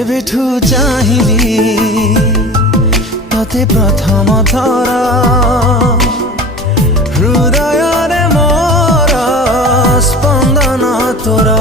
जेबेठू चाहिली तते प्रथम थर हृदय रे मोर स्पंदन तोर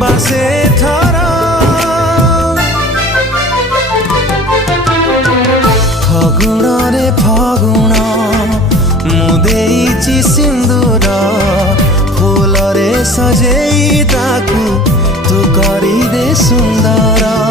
बसे थरा फगुण रे फगुण मुदेची सिंदूर फूल रे सजेई ताकू तू करी दे सुंदर।